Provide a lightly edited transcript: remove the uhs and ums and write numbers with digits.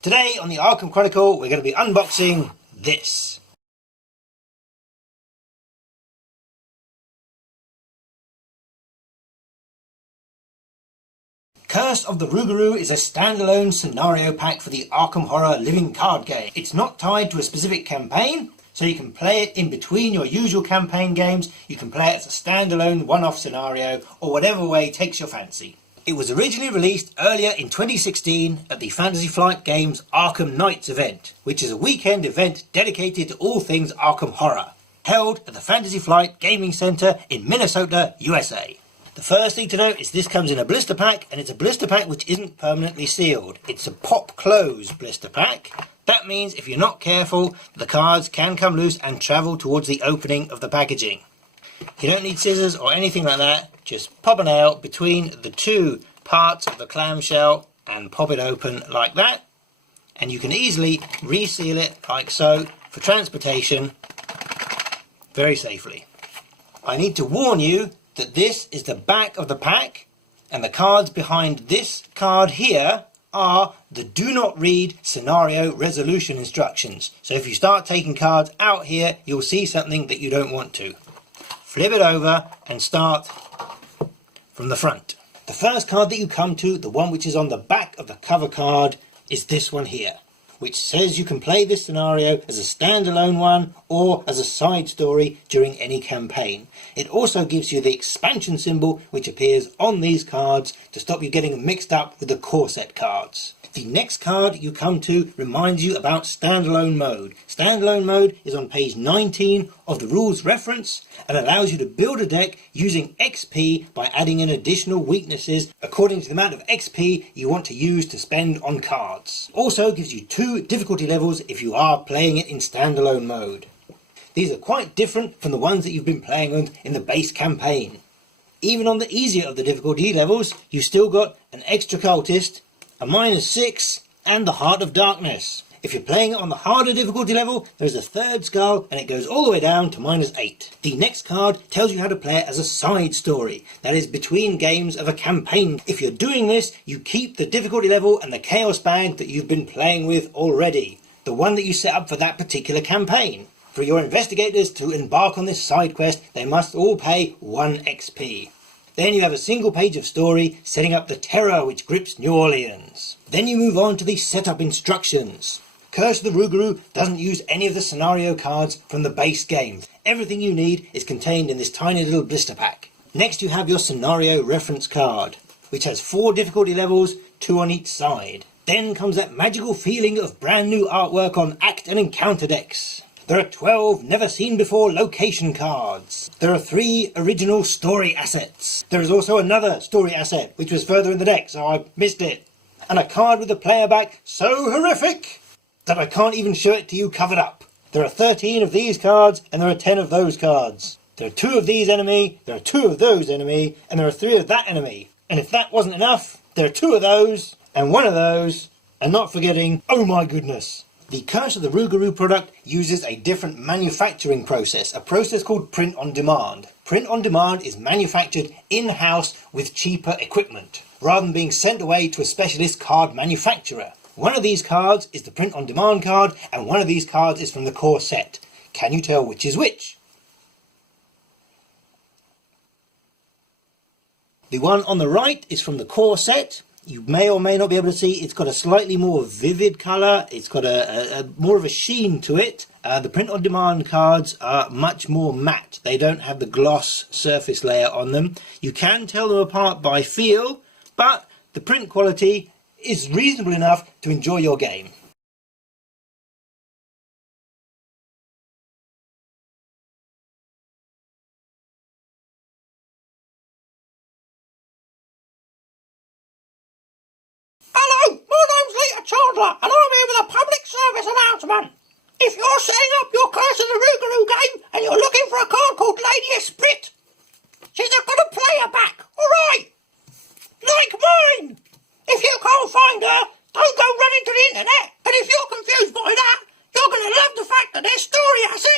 Today on the Arkham Chronicle, we're going to be unboxing this. Curse of the Rougarou is a standalone scenario pack for the Arkham Horror living card game. It's not tied to a specific campaign, so you can play it in between your usual campaign games. You can play it as a standalone one-off scenario, or whatever way takes your fancy. It was originally released earlier in 2016 at the Fantasy Flight Games Arkham Nights event, which is a weekend event dedicated to all things Arkham Horror, held at the Fantasy Flight Gaming Center in Minnesota, USA. The first thing to note is this comes in a blister pack, and it's a blister pack which isn't permanently sealed. It's a pop-close blister pack. That means if you're not careful, the cards can come loose and travel towards the opening of the packaging. You don't need scissors or anything like that, just pop a nail between the two parts of the clamshell and pop it open like that, and you can easily reseal it like so for transportation very safely. I need to warn you that this is the back of the pack, and the cards behind this card here are the do not read scenario resolution instructions. So if you start taking cards out here, you'll see something that you don't want to. Flip it over and start from the front. The first card that you come to, the one which is on the back of the cover card, is this one here, which says you can play this scenario as a standalone one or as a side story during any campaign. It also gives you the expansion symbol which appears on these cards to stop you getting mixed up with the core set cards. The next card you come to reminds you about Standalone Mode. Standalone Mode is on page 19 of the rules reference and allows you to build a deck using XP by adding in additional weaknesses according to the amount of XP you want to use to spend on cards. Also gives you 2 difficulty levels if you are playing it in Standalone Mode. These are quite different from the ones that you've been playing with in the base campaign. Even on the easier of the difficulty levels, you've still got an extra cultist, a -6, and the Heart of Darkness. If you're playing it on the harder difficulty level, there's a third skull and it goes all the way down to -8. The next card tells you how to play it as a side story, that is between games of a campaign. If you're doing this, you keep the difficulty level and the chaos bag that you've been playing with already, the one that you set up for that particular campaign. For your investigators to embark on this side quest, they must all pay 1 XP. Then you have a single page of story setting up the terror which grips New Orleans. Then you move on to the setup instructions. Curse of the Rougarou doesn't use any of the scenario cards from the base game. Everything you need is contained in this tiny little blister pack. Next you have your scenario reference card, which has 4 difficulty levels, 2 on each side. Then comes that magical feeling of brand new artwork on Act and Encounter decks. There are 12 never-seen-before location cards. There are 3 original story assets. There is also another story asset, which was further in the deck, so I missed it. And a card with a player back so horrific that I can't even show it to you covered up. There are 13 of these cards, and there are 10 of those cards. There are 2 of these enemy, there are 2 of those enemy, and there are 3 of that enemy. And if that wasn't enough, there are 2 of those, and 1 of those, and not forgetting, oh my goodness, the Curse of the Rougarou product uses a different manufacturing process, a process called print on demand. Print on demand is manufactured in-house with cheaper equipment, rather than being sent away to a specialist card manufacturer. One of these cards is the print on demand card, and one of these cards is from the core set. Can you tell which is which? The one on the right is from the core set. You may or may not be able to see it's got a slightly more vivid colour, it's got a more of a sheen to it. The print on demand cards are much more matte, they don't have the gloss surface layer on them. You can tell them apart by feel, but the print quality is reasonable enough to enjoy your game. Hello, my name's Lita Chandler, and I'm here with a public service announcement. If you're setting up your Curse of the Rougarou game and you're looking for a card called Lady Esprit, she's not got a player back, alright? Like mine! If you can't find her, don't go running to the internet, and if you're confused by that, you're going to love the fact that there's story assets